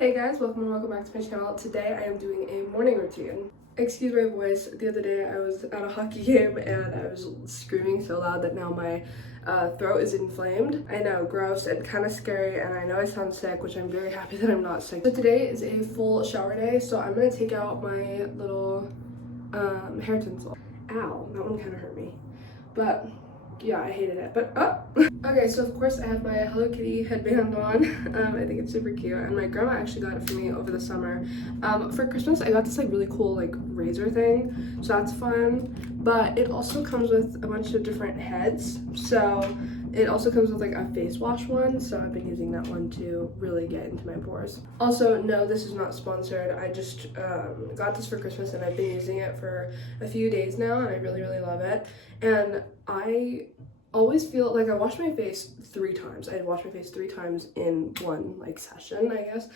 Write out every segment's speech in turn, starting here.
Hey guys, welcome back to my channel. Today I am doing a morning routine. Excuse my voice, the other day I was at a hockey game and I was screaming so loud that now my throat is inflamed. I know, gross and kind of scary, and I know I sound sick, which I'm very happy that I'm not sick. So today is a full shower day, so I'm gonna take out my little hair tinsel. Ow, that one kind of hurt me. But yeah, I hated it, but okay, so of course I have my Hello Kitty headband on. I think it's super cute, and my grandma actually got it for me over the summer. For Christmas, I got this like really cool like razor thing, so that's fun. But it also comes with a bunch of different heads, so it also comes with like a face wash one, so I've been using that one to really get into my pores. Also, no, this is not sponsored. I just got this for Christmas and I've been using it for a few days now, and I really love it. And I always feel like I wash my face 3 times. I wash my face 3 times in one like session, I guess.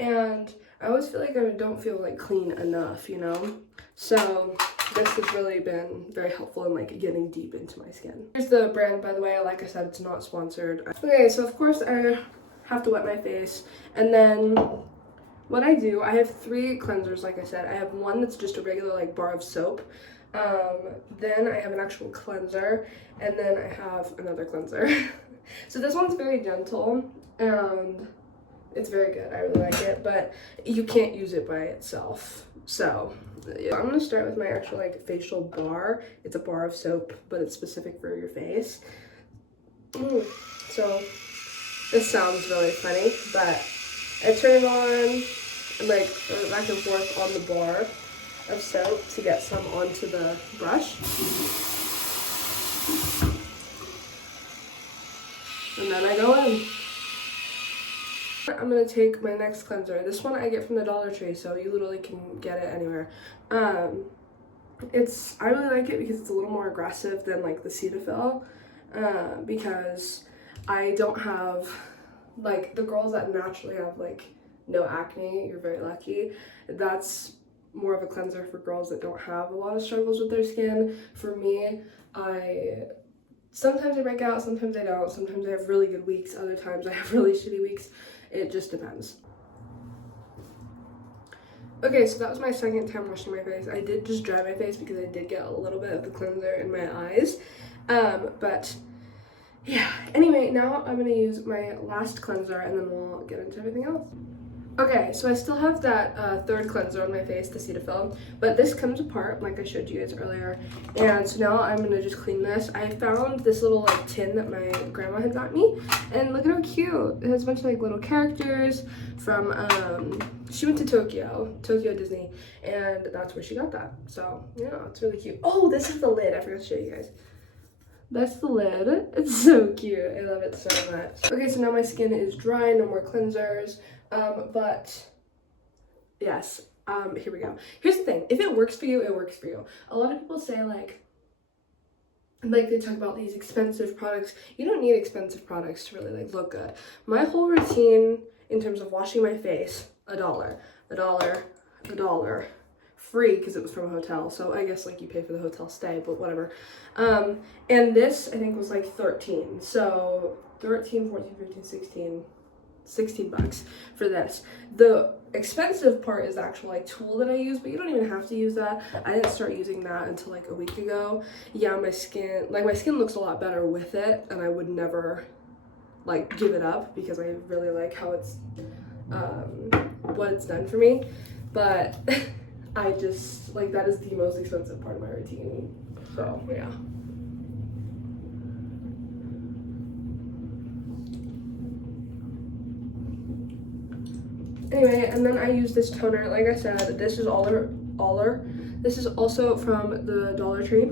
And I always feel like I don't feel like clean enough, you know? So this has really been very helpful in like getting deep into my skin. Here's the brand, by the way. Like I said, it's not sponsored. Okay, so of course I have to wet my face, and then what I do, I have 3 cleansers. Like I said, I have one that's just a regular like bar of soap. Then I have an actual cleanser, and then I have another cleanser. So this one's very gentle and it's very good. I really like it, but you can't use it by itself. So yeah. I'm gonna start with my actual like facial bar. It's a bar of soap, but it's specific for your face. So this sounds really funny, but I turn it on and like back and forth on the bar of soap to get some onto the brush. And then I go in. I'm gonna take my next cleanser. This one I get from the Dollar Tree, so you literally can get it anywhere. I really like it because it's a little more aggressive than like the Cetaphil, because I don't have like the girls that naturally have like no acne. You're very lucky. That's more of a cleanser for girls that don't have a lot of struggles with their skin. For me, sometimes I break out, sometimes I don't. Sometimes I have really good weeks, other times I have really shitty weeks. It just depends. Okay, so that was my second time washing my face. I did just dry my face because I did get a little bit of the cleanser in my eyes. But yeah, anyway, now I'm gonna use my last cleanser and then we'll get into everything else. Okay, so I still have that third cleanser on my face, the Cetaphil, but this comes apart like I showed you guys earlier. And so now I'm gonna just clean this. I found this little like tin that my grandma had got me, and look at how cute. It has a bunch of like little characters from, she went to Tokyo Disney, and that's where she got that. So yeah, it's really cute. Oh, this is the lid, I forgot to show you guys. That's the lid. It's so cute. I love it so much. Okay, so now my skin is dry, no more cleansers. But yes, here we go. Here's the thing. If it works for you, it works for you. A lot of people say like they talk about these expensive products. You don't need expensive products to really like look good. My whole routine in terms of washing my face, $1, free because it was from a hotel, so I guess like you pay for the hotel stay, but whatever. And this I think was like 13, so 13, 14, 15, 16 bucks for this. The expensive part is the actual like tool that I use, but you don't even have to use that. I didn't start using that until like a week ago. Yeah, my skin looks a lot better with it, and I would never like give it up because I really like how it's what it's done for me. But I just like that is the most expensive part of my routine. So yeah. Anyway, and then I use this toner. Like I said, this is This is also from the Dollar Tree.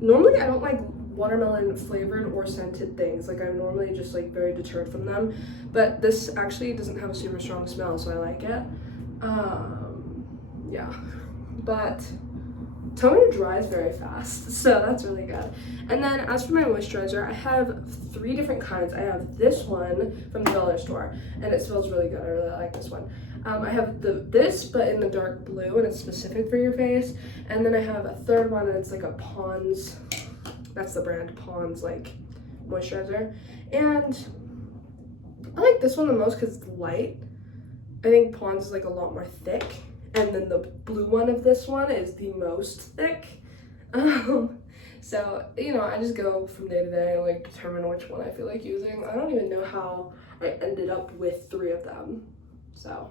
Normally I don't like watermelon flavored or scented things. Like I'm normally just like very deterred from them. But this actually doesn't have a super strong smell, so I like it. Yeah. But toner dries very fast, so that's really good. And then as for my moisturizer, I have 3 different kinds. I have this one from the dollar store, and it smells really good. I really like this one. I have this, but in the dark blue, and it's specific for your face. And then I have a third one, and it's like a Pond's, that's the brand, Pond's like moisturizer. And I like this one the most because it's light. I think Pond's is like a lot more thick. And then the blue one of this one is the most thick. So, you know, I just go from day to day, like determine which one I feel like using. I don't even know how I ended up with 3 of them. So.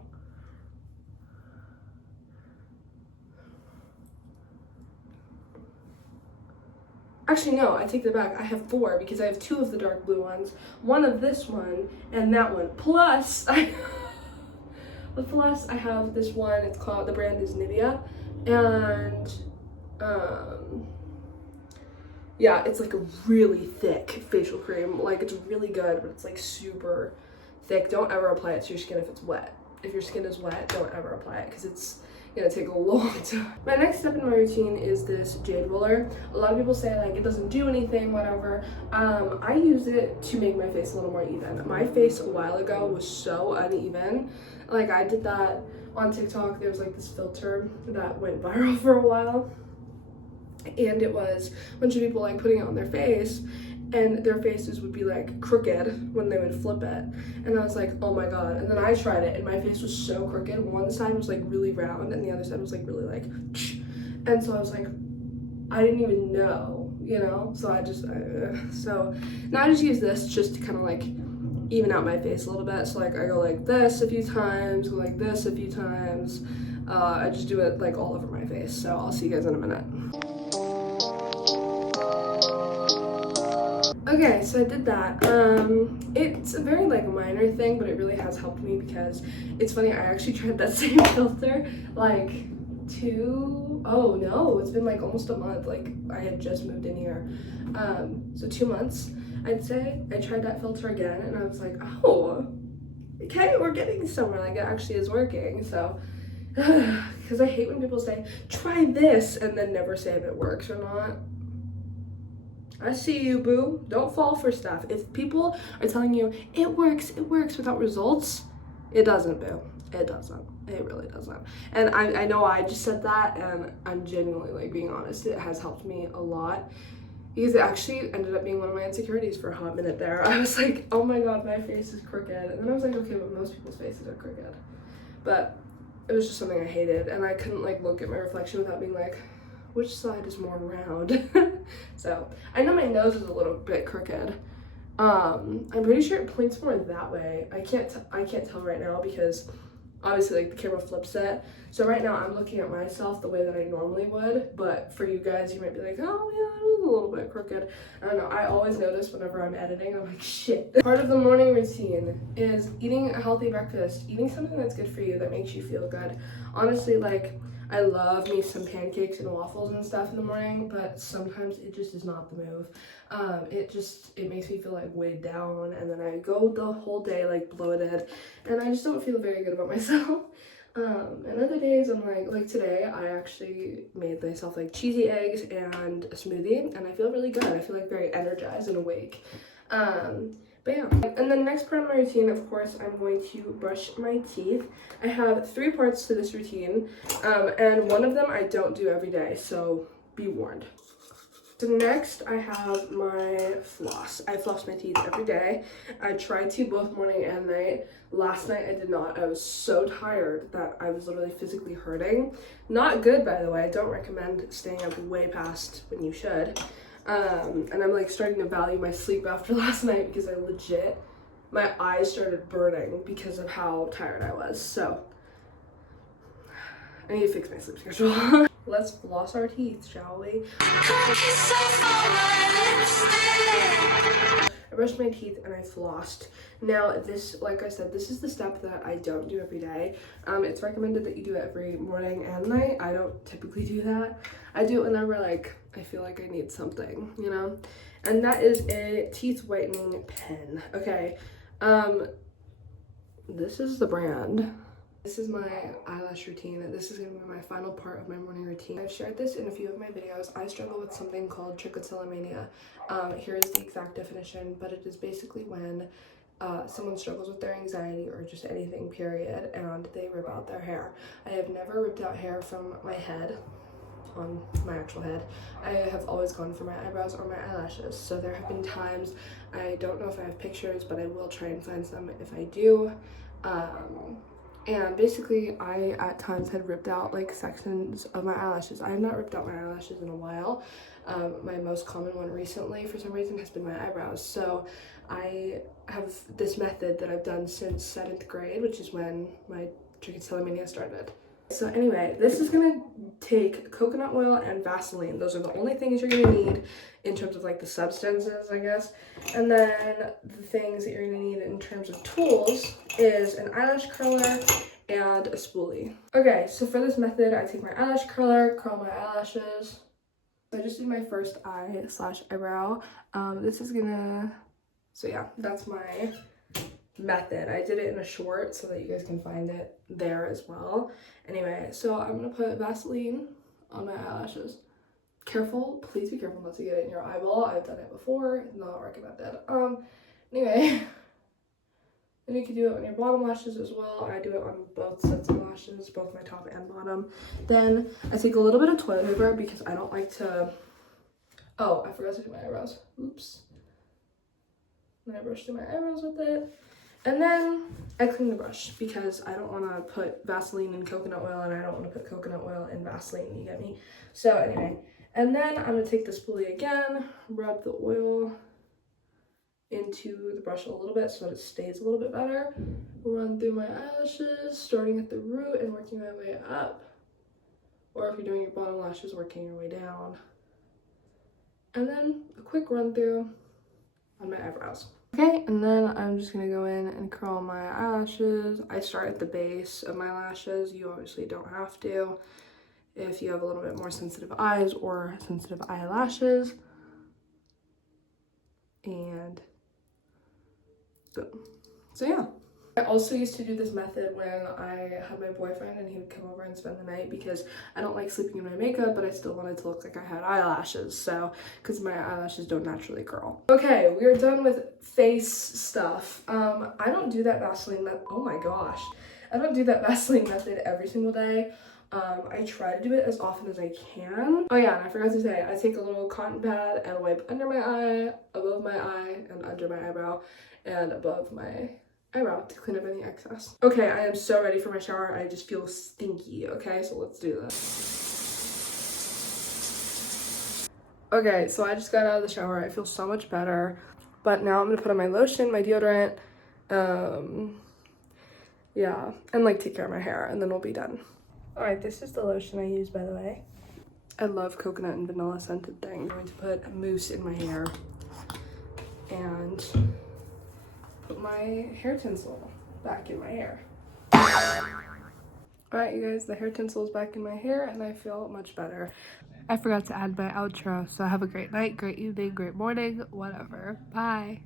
Actually, no, I take that back. I have 4 because I have 2 of the dark blue ones, 1 of this one, and that one. Plus, I have this one. It's called, the brand is Nivea, and yeah, it's like a really thick facial cream. Like, it's really good, but it's like super thick. Don't ever apply it to your skin if it's wet. If your skin is wet, don't ever apply it because it's gonna take a long time. My next step in my routine is this jade roller. A lot of people say like it doesn't do anything, whatever. I use it to make my face a little more even. My face a while ago was so uneven. Like, I did that on TikTok. There was like this filter that went viral for a while, and it was a bunch of people like putting it on their face, and their faces would be like crooked when they would flip it. And I was like, oh my god. And then I tried it and my face was so crooked. One side was like really round and the other side was like really like and so I was like, I didn't even know, you know. So so now I just use this just to kind of like even out my face a little bit. So like I go like this a few times, go like this a few times. I just do it like all over my face. So I'll see you guys in a minute. Okay, so I did that. It's a very like minor thing, but it really has helped me because it's funny, I actually tried that same filter like oh no, it's been like almost a month. Like, I had just moved in here. So 2 months, I'd say. I tried that filter again and I was like, oh, okay, we're getting somewhere. Like, it actually is working. So, because I hate when people say, try this, and then never say if it works or not. I see you, boo. Don't fall for stuff. If people are telling you it works without results, it doesn't, boo. It doesn't. It really doesn't. And I know I just said that, and I'm genuinely like being honest. It has helped me a lot because it actually ended up being one of my insecurities for a hot minute there. I was like, oh my god, my face is crooked. And then I was like, okay, but most people's faces are crooked. But it was just something I hated, and I couldn't like look at my reflection without being like, which side is more round? So I know my nose is a little bit crooked. I'm pretty sure it points more that way. I can't tell right now because obviously like the camera flips it. So right now I'm looking at myself the way that I normally would, but for you guys, you might be like, oh yeah, it was a little bit crooked. I don't know, I always notice whenever I'm editing, I'm like, shit. Part of the morning routine is eating a healthy breakfast, eating something that's good for you, that makes you feel good. Honestly, like, I love me some pancakes and waffles and stuff in the morning, but sometimes it just is not the move. It makes me feel like weighed down, and then I go the whole day like bloated, and I just don't feel very good about myself. And other days I'm like today I actually made myself like cheesy eggs and a smoothie, and I feel really good. I feel like very energized and awake. But yeah, and the next part of my routine, of course, I'm going to brush my teeth. I have 3 parts to this routine, and one of them I don't do every day, so be warned. So next, I have my floss. I floss my teeth every day. I try to both morning and night. Last night I did not. I was so tired that I was literally physically hurting. Not good, by the way. I don't recommend staying up way past when you should. And I'm like starting to value my sleep after last night because I legit, my eyes started burning because of how tired I was. So I need to fix my sleep schedule. Let's floss our teeth, shall we? I brushed my teeth and I flossed. Now this, like I said, this is the step that I don't do every day. It's recommended that you do it every morning and night. I don't typically do that. I do it whenever like I feel like I need something, you know? And that is a teeth whitening pen. Okay, this is the brand. This is my eyelash routine. This is gonna be my final part of my morning routine. I've shared this in a few of my videos. I struggle with something called trichotillomania. Here is the exact definition, but it is basically when someone struggles with their anxiety or just anything, period, and they rip out their hair. I have never ripped out hair from my head. on my actual head. I have always gone for my eyebrows or my eyelashes. So there have been times, I don't know if I have pictures, but I will try and find some if I do. And basically I at times had ripped out like sections of my eyelashes. I have not ripped out my eyelashes in a while. My most common one recently for some reason has been my eyebrows. So I have this method that I've done since 7th grade, which is when my 𝐋𝐞𝐭'𝐬 started. So anyway, this is gonna take coconut oil and Vaseline. Those are the only things you're gonna need in terms of like the substances, I guess. And then the things that you're gonna need in terms of tools is an eyelash curler and a spoolie. Okay, so for this method, I take my eyelash curler, curl my eyelashes. I just did my first eye/eyebrow. This is gonna, so yeah, that's my method. I did it in a short so that you guys can find it there as well. Anyway, so I'm gonna put Vaseline on my eyelashes. Careful, please be careful not to get it in your eyeball. I've done it before, not recommended. Anyway, and you can do it on your bottom lashes as well. I do it on both sets of lashes, both my top and bottom. Then I take a little bit of toilet paper because I don't like to, oh, I forgot to do my eyebrows. Oops. And I brush through my eyebrows with it. And then I clean the brush because I don't want to put Vaseline in coconut oil and I don't want to put coconut oil in Vaseline, you get me? So anyway, and then I'm going to take the spoolie again, rub the oil into the brush a little bit so that it stays a little bit better. Run through my eyelashes, starting at the root and working my way up. Or if you're doing your bottom lashes, working your way down. And then a quick run through on my eyebrows. Okay, and then I'm just gonna go in and curl my eyelashes. I start at the base of my lashes. You obviously don't have to if you have a little bit more sensitive eyes or sensitive eyelashes. And boom. So yeah. I also used to do this method when I had my boyfriend and he would come over and spend the night because I don't like sleeping in my makeup, but I still wanted to look like I had eyelashes, so, because my eyelashes don't naturally curl. Okay, we are done with face stuff. I don't do that Vaseline method, oh my gosh. I don't do that Vaseline method every single day. I try to do it as often as I can. Oh yeah, and I forgot to say, I take a little cotton pad and wipe under my eye, above my eye, and under my eyebrow, and above my eyebrow to clean up any excess. Okay, I am so ready for my shower. I just feel stinky, okay? So let's do this. Okay, so I just got out of the shower. I feel so much better. But now I'm gonna put on my lotion, my deodorant, yeah, and like take care of my hair and then we'll be done. All right, this is the lotion I use, by the way. I love coconut and vanilla scented thing. I'm going to put mousse in my hair and put my hair tinsel back in my hair. Alright, you guys, the hair tinsel is back in my hair and I feel much better. I forgot to add my outro, so have a great night, great evening, great morning, whatever. Bye.